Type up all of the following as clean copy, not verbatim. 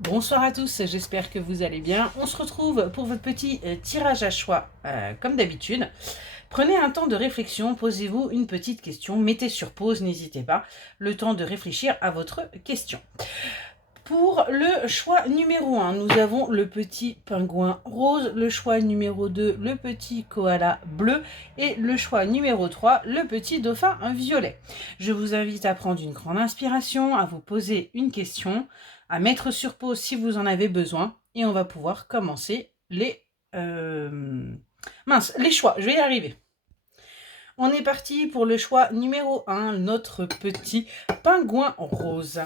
Bonsoir à tous, j'espère que vous allez bien. On se retrouve pour votre petit tirage à choix, comme d'habitude. Prenez un temps de réflexion, posez-vous une petite question, mettez sur pause, n'hésitez pas, le temps de réfléchir à votre question. Pour le choix numéro 1, nous avons le petit pingouin rose, le choix numéro 2, le petit koala bleu et le choix numéro 3, le petit dauphin violet. Je vous invite à prendre une grande inspiration, à vous poser une question, à mettre sur pause si vous en avez besoin et on va pouvoir commencer les choix. Je vais y arriver. On est parti pour le choix numéro 1, notre petit pingouin rose.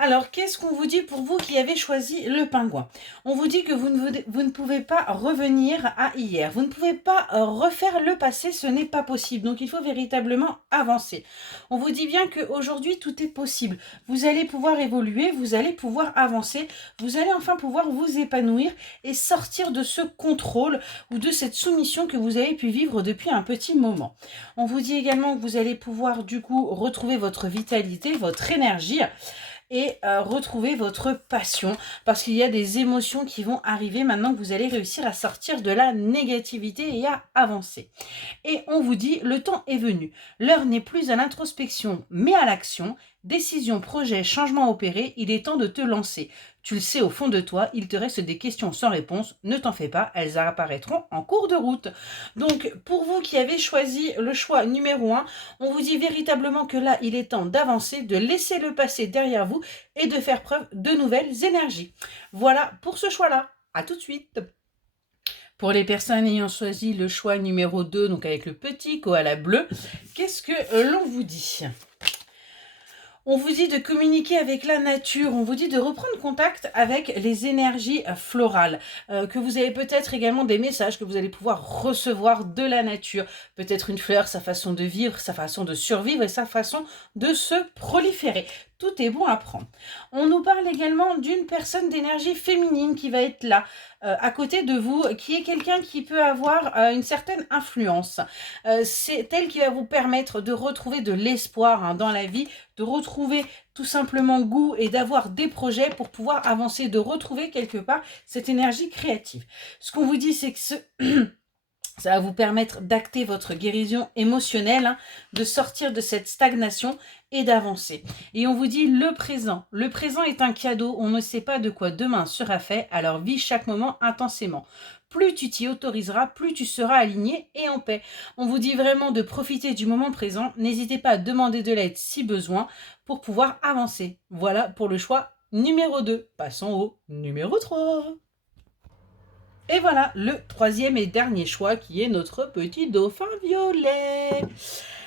Alors, qu'est-ce qu'on vous dit pour vous qui avez choisi le pingouin? On vous dit que vous ne pouvez pas revenir à hier. Vous ne pouvez pas refaire le passé, ce n'est pas possible. Donc, il faut véritablement avancer. On vous dit bien qu'aujourd'hui, tout est possible. Vous allez pouvoir évoluer, vous allez pouvoir avancer, vous allez enfin pouvoir vous épanouir et sortir de ce contrôle ou de cette soumission que vous avez pu vivre depuis un petit moment. On vous dit également que vous allez pouvoir du coup retrouver votre vitalité, votre énergie et retrouver votre passion parce qu'il y a des émotions qui vont arriver maintenant que vous allez réussir à sortir de la négativité et à avancer. Et on vous dit le temps est venu. L'heure n'est plus à l'introspection mais à l'action. Décision, projet, changement opéré, il est temps de te lancer. Tu le sais au fond de toi, il te reste des questions sans réponse, ne t'en fais pas, elles apparaîtront en cours de route. Donc pour vous qui avez choisi le choix numéro 1, on vous dit véritablement que là, il est temps d'avancer, de laisser le passé derrière vous et de faire preuve de nouvelles énergies. Voilà pour ce choix-là. À tout de suite. Pour les personnes ayant choisi le choix numéro 2, donc avec le petit koala bleu, qu'est-ce que l'on vous dit ? On vous dit de communiquer avec la nature, on vous dit de reprendre contact avec les énergies florales, que vous avez peut-être également des messages que vous allez pouvoir recevoir de la nature, peut-être une fleur, sa façon de vivre, sa façon de survivre et sa façon de se proliférer. Tout est bon à prendre. On nous parle également d'une personne d'énergie féminine qui va être là, à côté de vous, qui est quelqu'un qui peut avoir une certaine influence. C'est elle qui va vous permettre de retrouver de l'espoir dans la vie, de retrouver tout simplement goût et d'avoir des projets pour pouvoir avancer, de retrouver quelque part cette énergie créative. Ce qu'on vous dit, c'est que ça va vous permettre d'acter votre guérison émotionnelle, de sortir de cette stagnation et d'avancer. Et on vous dit le présent. Le présent est un cadeau, on ne sait pas de quoi demain sera fait, alors vis chaque moment intensément. Plus tu t'y autoriseras, plus tu seras aligné et en paix. On vous dit vraiment de profiter du moment présent. N'hésitez pas à demander de l'aide si besoin pour pouvoir avancer. Voilà pour le choix numéro 2. Passons au numéro 3. Et voilà le troisième et dernier choix qui est notre petit dauphin violet.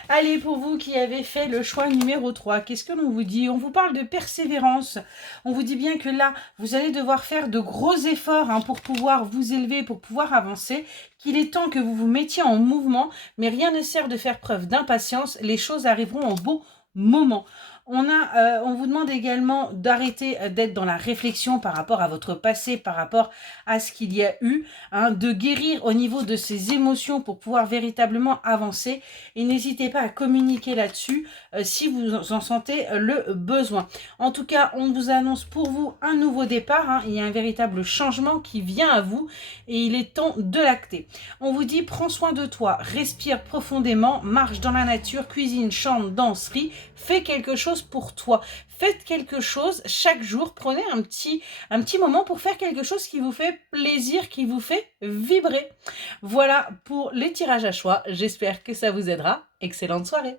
Allez, pour vous qui avez fait le choix numéro 3, qu'est-ce que l'on vous dit? On vous parle de persévérance. On vous dit bien que là, vous allez devoir faire de gros efforts pour pouvoir vous élever, pour pouvoir avancer, qu'il est temps que vous vous mettiez en mouvement, mais rien ne sert de faire preuve d'impatience, les choses arriveront au bon moment. On vous demande également d'arrêter d'être dans la réflexion par rapport à votre passé, par rapport à ce qu'il y a eu, de guérir au niveau de ces émotions pour pouvoir véritablement avancer. Et n'hésitez pas à communiquer là-dessus si vous en sentez le besoin. En tout cas, on vous annonce pour vous un nouveau départ. Il y a un véritable changement qui vient à vous et il est temps de l'acter. On vous dit, prends soin de toi, respire profondément, marche dans la nature, cuisine, chante, danse, ris, fais quelque chose pour toi. Faites quelque chose chaque jour. Prenez un petit moment pour faire quelque chose qui vous fait plaisir, qui vous fait vibrer. Voilà pour les tirages à choix. J'espère que ça vous aidera. Excellente soirée.